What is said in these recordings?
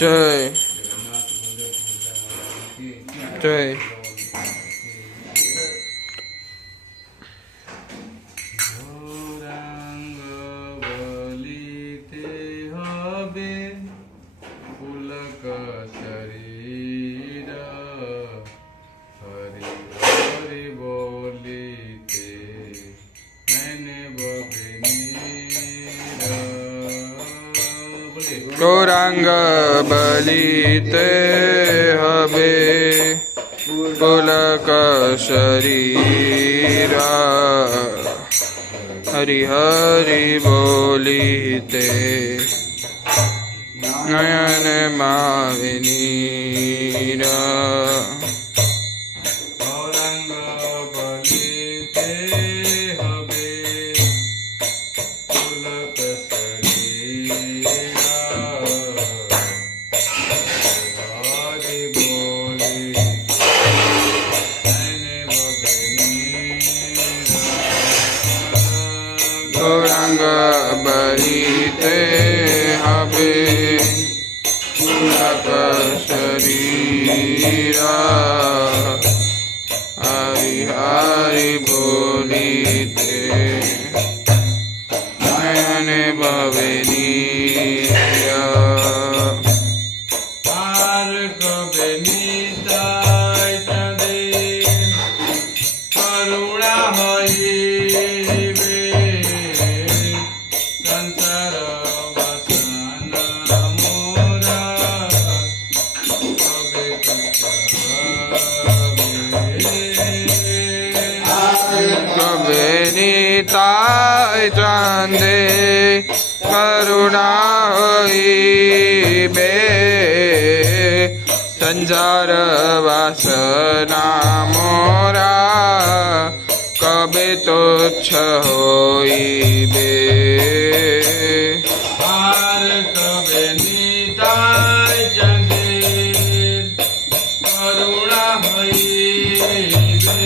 जय जय। गौरांग बलिते हबे पुलक शरीरा हरि हरि बोलिते नयन माविनीरा। गौरांग बलिते हबे पुलक गौरांग बलिते हबे पुलक शरीरा हरि हरि बोलिते नयन भवेनीरा। हार कबे निताय चंदे करुणा हरि ताय चंदे करुणा होइबे संसार वासना मोरा कबे तुच्छ होइबे। हार कबे निताय चंदे करुणा होइबे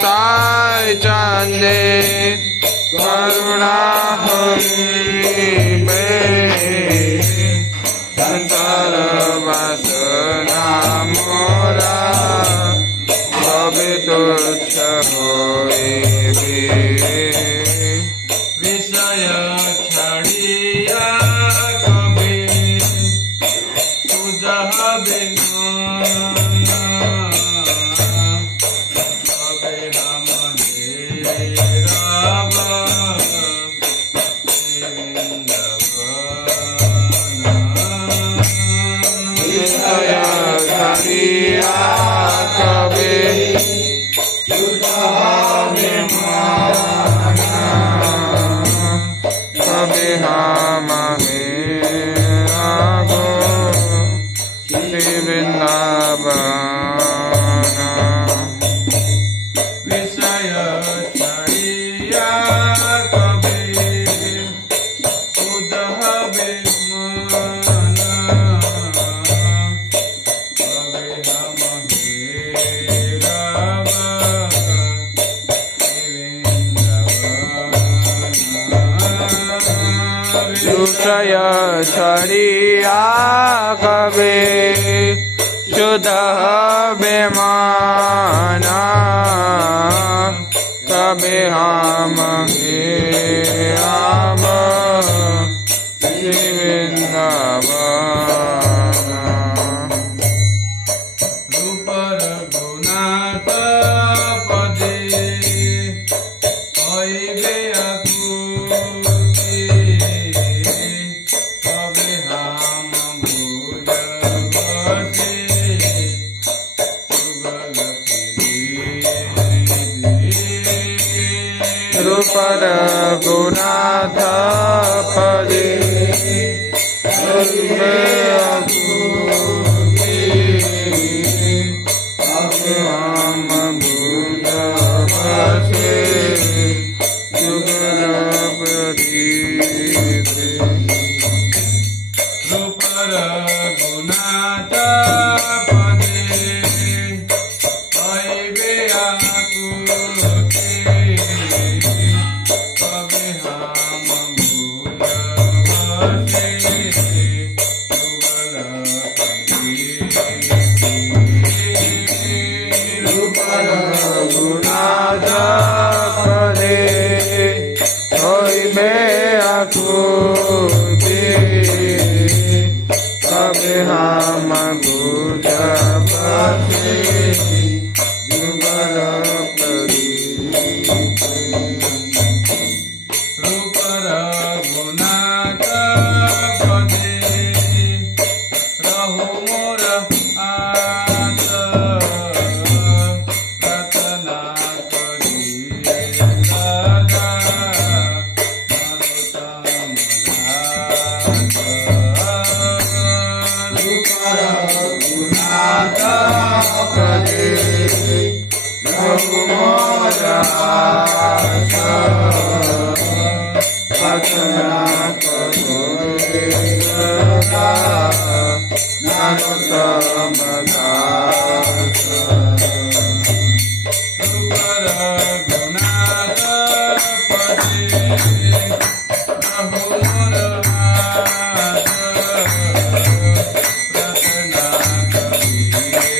ताय चंदे करुणा होइबे संसार वासना मोरा कबे तुच्छ होइबे। विषय छाड़िया कबे शुद्ध हबे कबे कबे हम आगो श्री वृंदावन। विषय छाड़िया कबे शुद्ध हबे विषय छड़िया कबे शुद्ध हबे माना कबे हम आब श्री वृंदावन। रूप रघुनाथ पदे होइबे रूप रघुनाथ पदे होइबे हम भूल बसे जुगल प्रदीप। रूप रघुनाथ नरोत्तम दास सुपर गुनाथ पते प्रभु मोर हाथ रचना करिए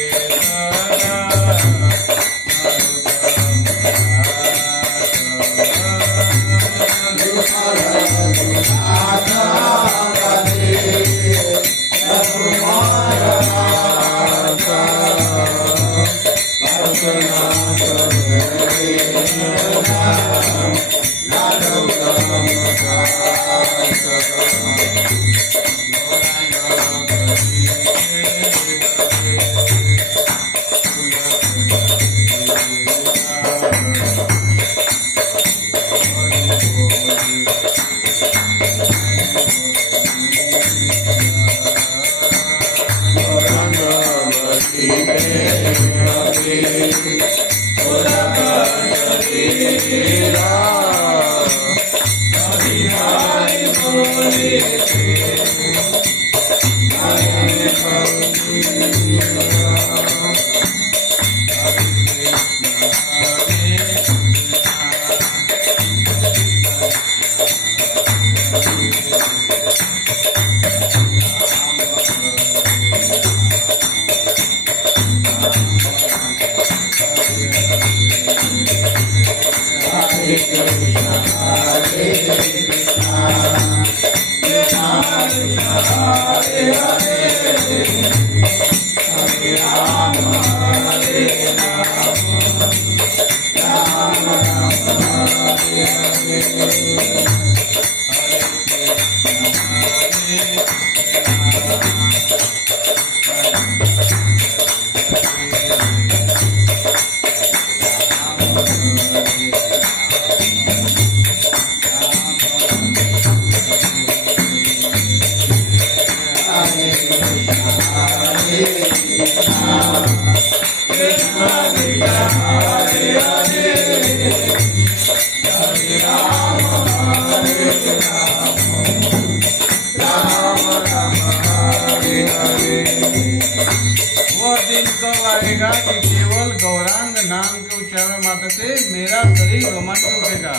सदा लगेगा कि केवल गौरांग नाम के उच्चारण मात्र से मेरा शरीर रोमांचित उठेगा।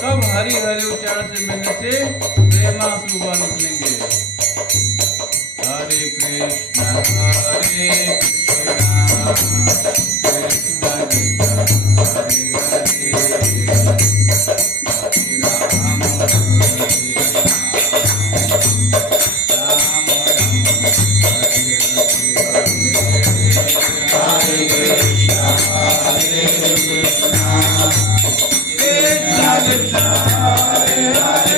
तब हरि हरि उच्चारण से मिलने से प्रेमाश्रु बन निकलेंगे। हरे कृष्ण हरे कृष्ण कृष्ण कृष्ण हरे हरे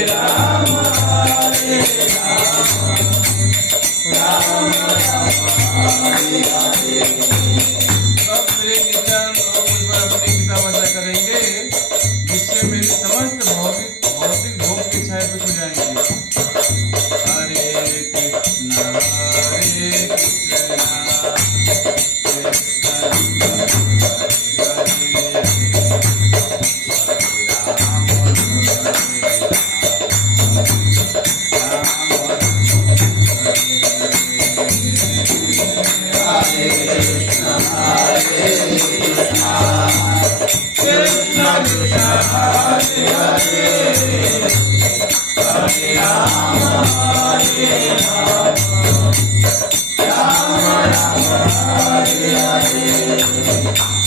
राम करेंगे जिससे मेरी समस्त भौतिक भोग की इच्छाएं कुछ हो जाएंगी। हरे कृष्ण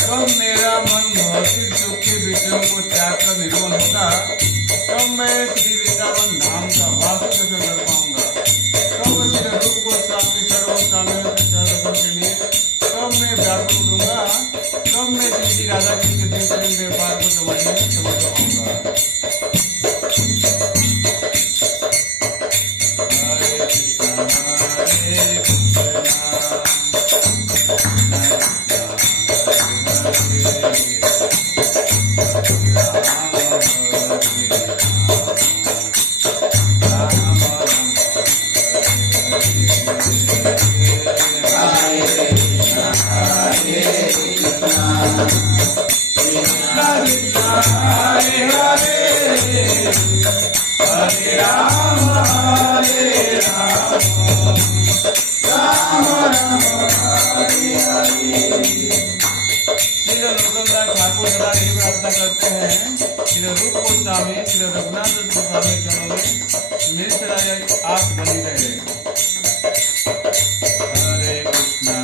तब मेरा मन भौतिक सुख के विषयों को त्याग कर निर्मल होगा। तब मैं श्री वृंदावन धाम का वास कैसे कर पाऊंगा। तब श्री रूप गोस्वामी सर्वोत्तम के लिए तब मैं व्याकुल दूंगा। तब मैं श्री राधा की सिद्धि प्रेम व्यापार को समझने में समझ पाऊंगा। श्री रूप गोस्वामी श्री रघुनाथ गोस्वामी चरणों में मेरी तरह आस बनी रहे। हरे Krishna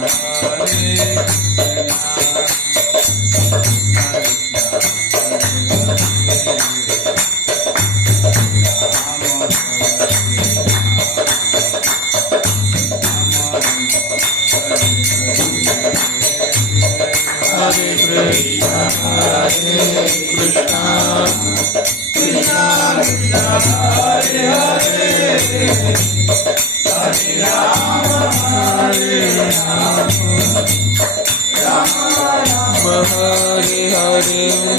Hare Krishna, Hare Krishna, Krishna Krishna, Hare Hare, Hare Rama, Hare Rama, Rama Rama, Hare Hare.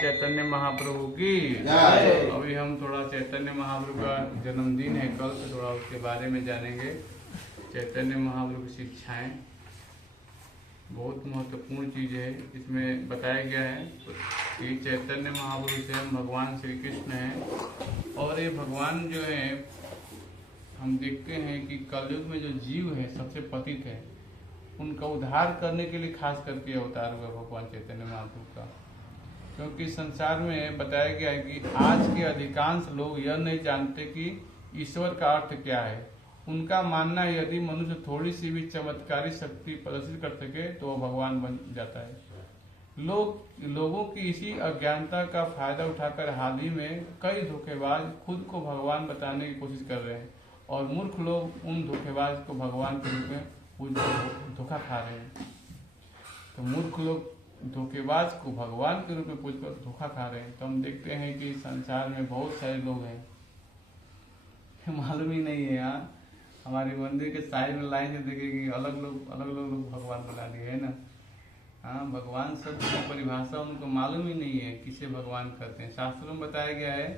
Chaitanya Mahaprabhu की अभी हम थोड़ा चैतन्य महाप्रभु का जन्मदिन है कल, तो थोड़ा उसके बारे में जानेंगे। चैतन्य महाप्रभु की शिक्षाएं बहुत महत्वपूर्ण चीज है। इसमें बताया गया है कि चैतन्य महाप्रभु से हम भगवान श्री कृष्ण हैं, और ये भगवान जो है हम देखते हैं कि कलयुग में जो जीव है सबसे पतित है, उनका उद्धार करने के लिए खास करके अवतार हुआ भगवान चैतन्य महाप्रभु का। क्योंकि संसार में बताया गया है कि आज के अधिकांश लोग यह नहीं जानते कि ईश्वर का अर्थ क्या है। उनका मानना है यदि मनुष्य थोड़ी सी भी चमत्कारी शक्ति प्रदर्शित कर सके तो वह भगवान बन जाता है। लोगों की इसी अज्ञानता का फायदा उठाकर हाल ही में कई धोखेबाज खुद को भगवान बताने की कोशिश कर रहे हैं, और मूर्ख लोग उन धोखेबाज को भगवान के रूप में धोखा खा रहे हैं। तो मूर्ख लोग धोखेबाज को भगवान के रूप में पूछकर धोखा खा रहे हैं। तो हम देखते हैं कि संसार में बहुत सारे लोग हैं, मालूम ही नहीं है। यहाँ हमारे मंदिर के साइड में लाइन से देखेंगे अलग लोग भगवान बना दिए है ना। हाँ, भगवान शब्द की परिभाषा उनको मालूम ही नहीं है किसे भगवान कहते हैं। शास्त्रों में बताया गया है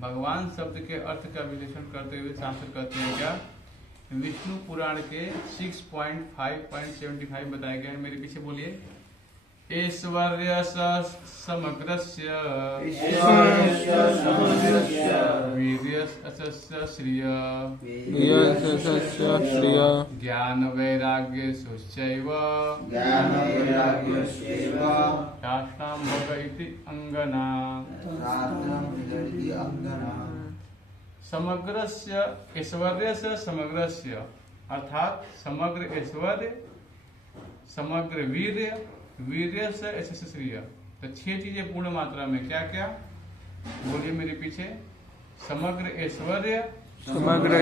भगवान शब्द के अर्थ का विश्लेषण करते हुए शास्त्र कहते हैं क्या, विष्णु पुराण के 6.5.75 बताया गया है। मेरे पीछे बोलिए। ऐश्वर्य समग्रस्य वीर्यस्य श्रिय ज्ञान वैराग्य सुश्चैव शास्त्रां भग इति अंगना। समग्रस्य ऐश्वर्यस्य समग्रस्य अर्थात समग्र ऐश्वर्य, समग्र वीर्य से ऐसे श्रिय। तो 6 चीजें पूर्ण मात्रा में क्या क्या बोलिए मेरे पीछे। समग्र ऐश्वर्य, समग्र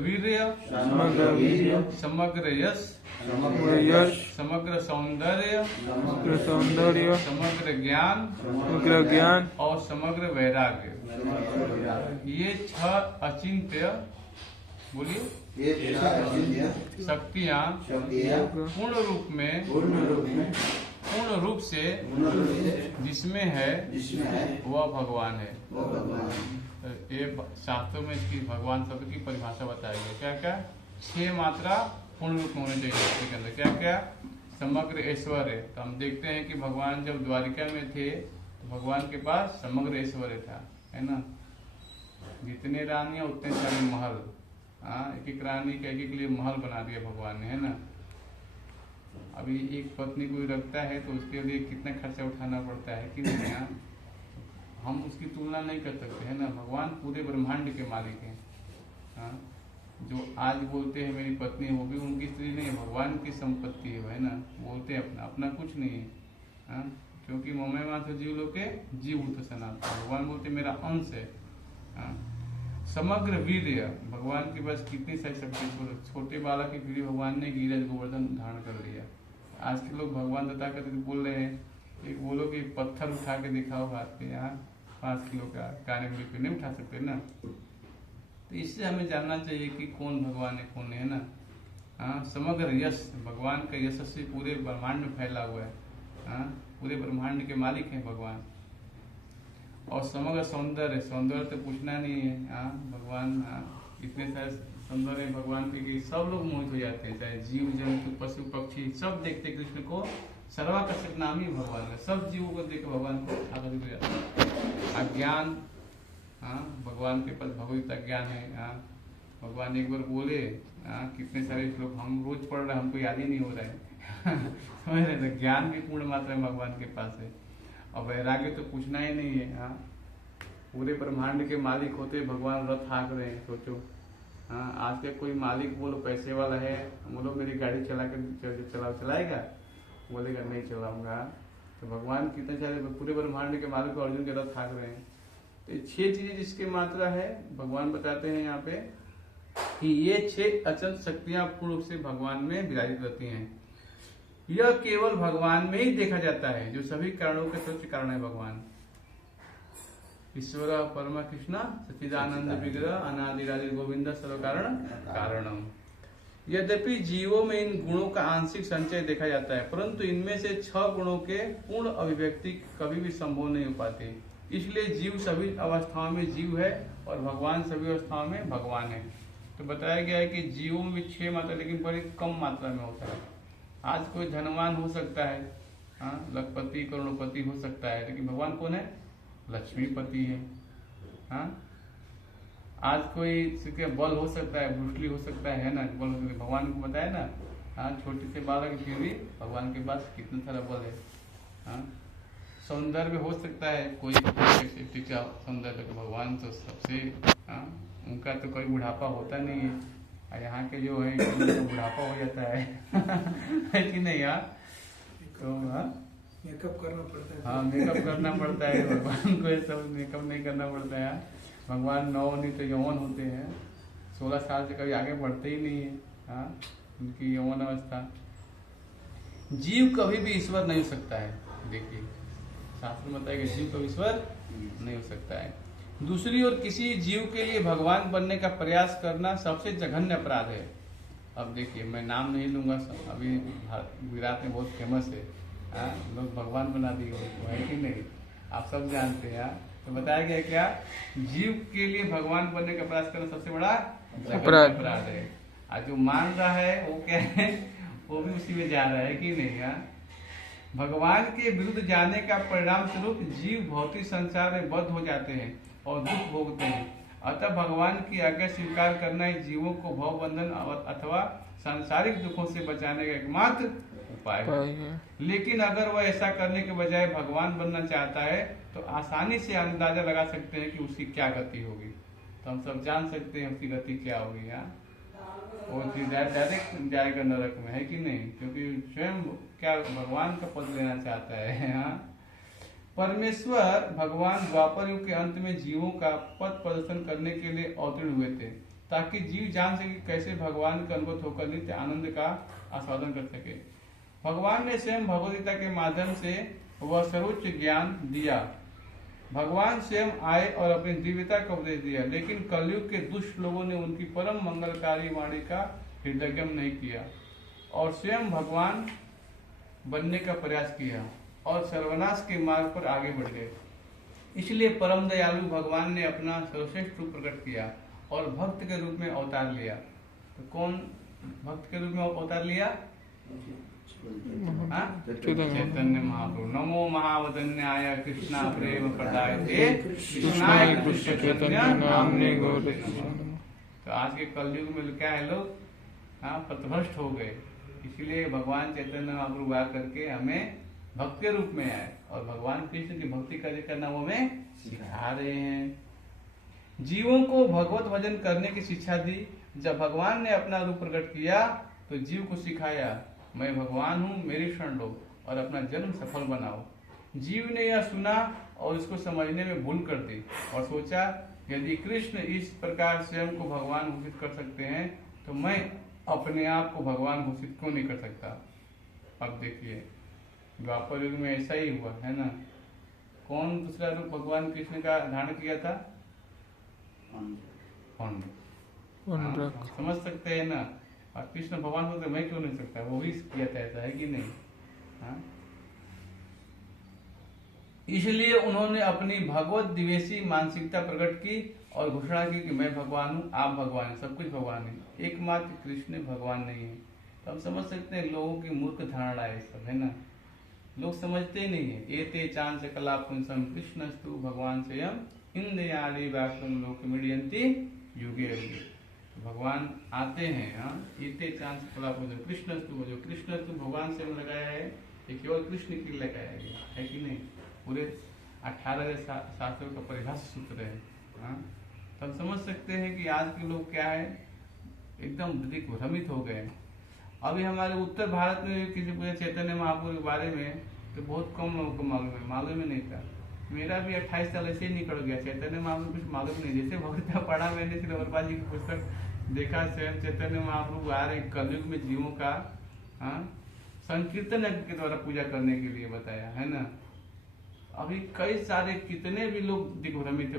वीर्य, समग्र यश, समग्र सौंदर्य, समग्र ज्ञान और समग्र वैराग्य। ये 6 अचिंत्य बोलिए शक्तियाँ पूर्ण रूप से जिसमें है वह भगवान है। ये शास्त्रों में इसकी भगवान शब्द की परिभाषा बताई है। क्या क्या 6 मात्रा पूर्ण रूप में होने चाहिए शक्ति के अंदर। क्या क्या समग्र ऐश्वर्य। तो हम देखते हैं कि भगवान जब द्वारिका में थे तो भगवान के पास समग्र ऐश्वर्य था, है ना। जितने रानियां उतने सारे महल। हाँ, एक रानी के एक लिए महल बना दिया भगवान ने, है ना। अभी एक पत्नी कोई रखता है तो उसके लिए कितना खर्चा उठाना पड़ता है कि नहीं। हाँ, हम उसकी तुलना नहीं कर सकते, है ना। भगवान पूरे ब्रह्मांड के मालिक हैं। हाँ, जो आज बोलते हैं मेरी पत्नी, वो भी उनकी स्त्री नहीं है, भगवान की संपत्ति है ना। बोलते हैं अपना कुछ नहीं है। हाँ, क्योंकि ममय मात्र जीव लोग के जीव भूत सनातन। भगवान बोलते मेरा अंश है। हाँ, समग्र वीर्य, भगवान के पास कितनी सारी शक्ति। छोटे बालक के फिर भगवान ने गिरज गोवर्धन धारण कर लिया। आज के लोग भगवान तथाकथित बोल रहे हैं, एक बोलो कि पत्थर उठा के दिखाओ हाथ पे, यहाँ 5 किलो का काने मुड़ी पे नहीं उठा सकते ना। तो इससे हमें जानना चाहिए कि कौन भगवान है कौन नहीं, है ना। हाँ, समग्र यश, भगवान का यशस्वी पूरे ब्रह्मांड में फैला हुआ है। हाँ, पूरे ब्रह्मांड के मालिक हैं भगवान। और समग्र सौंदर्य, सौंदर्य तो पूछना नहीं है। हाँ, भगवान, हाँ, इतने सारे सौंदर्य भगवान के कि सब लोग मोहित हो जाते हैं, चाहे जीव जंतु पशु पक्षी सब देखते कृष्ण को। सर्वाकर्षक नाम ही भगवान है, सब जीवों को देख भगवान को आकर्षित हो जाता है। अज्ञान, हाँ, भगवान के पास भगवत ज्ञान है। हाँ, भगवान एक बार बोले, हाँ, कितने सारे श्लोक हम रोज पढ़ रहे हैं, हमको याद ही नहीं हो रहा है समझ रहे, तो ज्ञान भी पूर्ण मात्रा में भगवान के पास है। और वैराग्य तो पूछना ही नहीं है। हाँ, पूरे ब्रह्मांड के मालिक होते भगवान रथ हाँक रहे हैं, सोचो। हाँ, आज के कोई मालिक बोलो पैसे वाला है, बोलो मेरी गाड़ी चलाएगा, बोलेगा नहीं चलाऊंगा। तो भगवान कितने सारे पूरे ब्रह्मांड के मालिक अर्जुन के रथ हाँक रहे हैं। तो 6 चीजें जिसकी मात्रा है, भगवान बताते हैं यहाँ पे कि ये 6 अचल शक्तियां पूर्ण रूप से भगवान में विराजित रहती हैं। यह केवल भगवान में ही देखा जाता है, जो सभी कारणों के सर्वोच्च कारण है भगवान। ईश्वर परम कृष्ण सच्चिदानंद विग्रह अनादिरादि गोविंद सर्व कारण कारणम। यद्यपि जीवों में इन गुणों का आंशिक संचय देखा जाता है, परंतु इनमें से 6 गुणों के पूर्ण अभिव्यक्ति कभी भी संभव नहीं हो पाती। इसलिए जीव सभी अवस्थाओं में जीव है और भगवान सभी अवस्थाओं में भगवान है। तो बताया गया है कि जीवों में 6 मात्रा, लेकिन बड़ी कम मात्रा में होता है। आज कोई धनवान हो सकता है, हाँ, लखपति करोड़पति हो सकता है, लेकिन भगवान कौन है? लक्ष्मीपति है। हाँ, आज कोई के बल हो सकता है, ब्रूसली हो सकता है ना, बल हो सकता है। भगवान को बताया ना, हाँ, छोटे से बालक फिर भी भगवान के पास कितना सारा बल है। हाँ, सौंदर्य हो सकता है, कोई टीका सौंदर्य, तो भगवान तो सबसे, हाँ, उनका तो कोई बुढ़ापा होता नहीं है। और यहाँ के जो है बुढ़ापा हो जाता है कि नहीं यार? तो हाँ, मेकअप करना पड़ता है। हाँ, मेकअप करना पड़ता है, भगवान को ये सब मेकअप नहीं करना पड़ता है। भगवान 9 नहीं तो यौवन होते हैं, 16 साल से कभी आगे बढ़ते ही नहीं है। हाँ, उनकी यौवन अवस्था। जीव कभी भी ईश्वर नहीं हो सकता है। देखिए, शास्त्र में बताया कि जीव कभी ईश्वर नहीं हो सकता है। दूसरी ओर किसी जीव के लिए भगवान बनने का प्रयास करना सबसे जघन्य अपराध है। अब देखिए, मैं नाम नहीं लूंगा, अभी गुजरात में बहुत फेमस है, लोग भगवान बना दिए उसको, है कि नहीं? आप सब जानते हैं। तो बताया गया क्या, जीव के लिए भगवान बनने का प्रयास करना सबसे बड़ा अपराध है। आज जो मान रहा है वो क्या है, वो भी उसी में जा रहा है कि नहीं। भगवान के विरुद्ध जाने का परिणाम स्वरूप जीव भौतिक संसार में बद्ध हो जाते हैं और दुख भोगते हैं। अतः भगवान की आज्ञा स्वीकार करना ही जीवों को भव बंधन अथवा सांसारिक दुखों से बचाने का एकमात्र उपाय है। लेकिन अगर वह ऐसा करने के बजाय भगवान बनना चाहता है तो आसानी से अंदाजा लगा सकते हैं कि उसकी क्या गति होगी। तो हम सब जान सकते हैं उसकी गति क्या होगी। वो डायरेक्ट जाएगा नरक में, है कि नहीं? क्योंकि स्वयं क्या भगवान का पद लेना चाहता है। परमेश्वर भगवान द्वापर युग के अंत में जीवों का पथ प्रदर्शन करने के लिए अवतीर्ण हुए थे, ताकि जीव जान सके कैसे भगवान का अनुभव होकर नित्य आनंद का आस्वादन कर सके। भगवान ने स्वयं भगवद गीता के माध्यम से वह सर्वोच्च ज्ञान दिया। भगवान स्वयं आए और अपनी दिव्यता का उपदेश दिया, लेकिन कलयुग के दुष्ट लोगों ने उनकी परम मंगलकारी वाणी का हृदयंगम नहीं किया और स्वयं भगवान बनने का प्रयास किया और सर्वनाश के मार्ग पर आगे बढ़ गए। इसलिए परम दयालु भगवान ने अपना सर्वश्रेष्ठ रूप प्रकट किया और भक्त के रूप में अवतार लिया। तो कौन भक्त के रूप में अवतार लिया? चैतन्य महाप्रभु। नमो महावदन्याय कृष्णा प्रेम प्रदायते कृष्णाय कृष्ण चैतन्य नामने गौर। तो आज के कलयुग में क्या है, लोग पथभ्रष्ट हो गए। इसलिए भगवान चैतन्य महाप्रभु आ करके हमें भक्त के रूप में आए और भगवान कृष्ण की भक्ति करना वो हमें सिखा रहे हैं। जीवों को भगवत भजन करने की शिक्षा दी। जब भगवान ने अपना रूप प्रकट किया तो जीव को सिखाया, मैं भगवान हूँ, मेरी शरण लो और अपना जन्म सफल बनाओ। जीव ने यह सुना और इसको समझने में भूल कर दी और सोचा यदि कृष्ण इस प्रकार स्वयं को भगवान घोषित कर सकते हैं तो मैं अपने आप को भगवान घोषित क्यों नहीं कर सकता। अब देखिए द्वापर युग में ऐसा ही हुआ है ना। कौन दूसरा रूप भगवान कृष्ण का धारण किया था? कौन? समझ सकते हैं ना। और कृष्ण भगवान होते मैं क्यों नहीं सकता, वो भी किया था, ऐसा है कि नहीं। हाँ? इसलिए उन्होंने अपनी भगवत द्वेषी मानसिकता प्रकट की और घोषणा की कि मैं भगवान हूँ, आप भगवान हैं, सब कुछ भगवान है, एकमात्र कृष्ण भगवान नहीं है। तो हम समझ सकते हैं लोगों की मूर्ख धारणा है सब, है ना। लोग समझते ही नहीं है। एते चांस कला पुंसम कृष्णस्तु भगवान स्वयं इंद्रियाणि व्याकुलं लोकमिडयन्ति युगे युगे। भगवान आते हैं। हाँ, एते चांस कला पुंसम कृष्णस्तु, जो कृष्णस्तु भगवान स्वयं लगाया है, ये केवल कृष्ण के लिए लगाया गया है कि नहीं। पूरे 18 शास्त्रों का परिभाषा सूत्र है। हाँ, तो हम समझ सकते हैं कि आज के लोग क्या है, एकदम भ्रमित हो गए। अभी हमारे उत्तर भारत में किसी पूरे चैतन्य महाप्रभु के बारे में तो बहुत कम लोगों को मालूम ही नहीं था। मेरा भी 28 साल ऐसे ही निकल गया, चैतन्य महाप्रभु कुछ मालूम नहीं। जैसे भगवता पढ़ा मैंने श्री रघुवर जी की पुस्तक, देखा स्वयं चैतन्य महाप्रभु आ रहे कलयुग में जीवों का संकीर्तन यज्ञ के द्वारा पूजा करने के लिए बताया, है ना। अभी कई सारे कितने भी लोग दिग्भ्रमित थे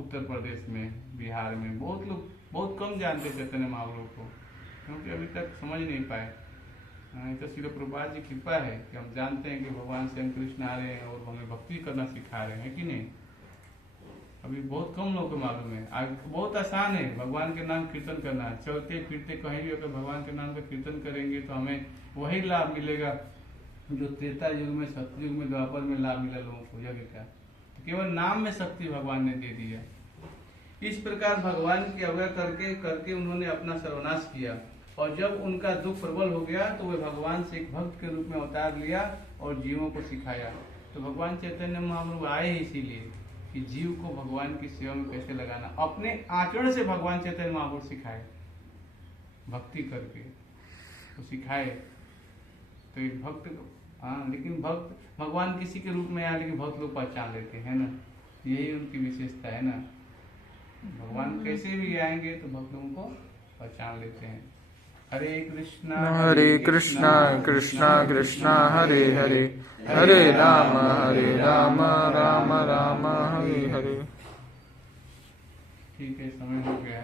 उत्तर प्रदेश में, बिहार में। बहुत लोग बहुत कम जानते चैतन्य महाप्रभु को, क्योंकि अभी तक समझ नहीं पाए। तो श्री प्रभुपाद जी की कृपा है कि हम जानते हैं कि भगवान स्वयं कृष्ण आ रहे हैं और हमें भक्ति करना सिखा रहे हैं कि नहीं। अभी बहुत कम लोगों को मालूम है। आज बहुत आसान है भगवान के नाम कीर्तन करना। चलते फिरते कहीं भी अगर भगवान के नाम का कीर्तन करेंगे तो हमें वही लाभ मिलेगा जो त्रेता युग में, सतयुग में, द्वापर में लाभ मिला लोगों को। यज्ञ का तो केवल नाम में शक्ति भगवान ने दे दिया। इस प्रकार भगवान की अवज्ञा करके करके उन्होंने अपना सर्वनाश किया, और जब उनका दुख प्रबल हो गया तो वे भगवान से एक भक्त के रूप में अवतार लिया और जीवों को सिखाया। तो भगवान चैतन्य महाप्रभु आए ही इसीलिए कि जीव को भगवान की सेवा में कैसे लगाना, अपने आचरण से भगवान चैतन्य महाप्रभु सिखाए, भक्ति करके तो सिखाए। तो एक भक्त, हाँ, लेकिन भक्त भगवान किसी के रूप में आया, लेकिन बहुत लोग पहचान लेते हैं ना। यही उनकी विशेषता है ना। भगवान कैसे भी आएंगे तो भक्त उनको पहचान लेते हैं। हरे कृष्णा कृष्णा कृष्णा हरे हरे, हरे राम राम राम हरे हरे। ठीक है, समय हो गया।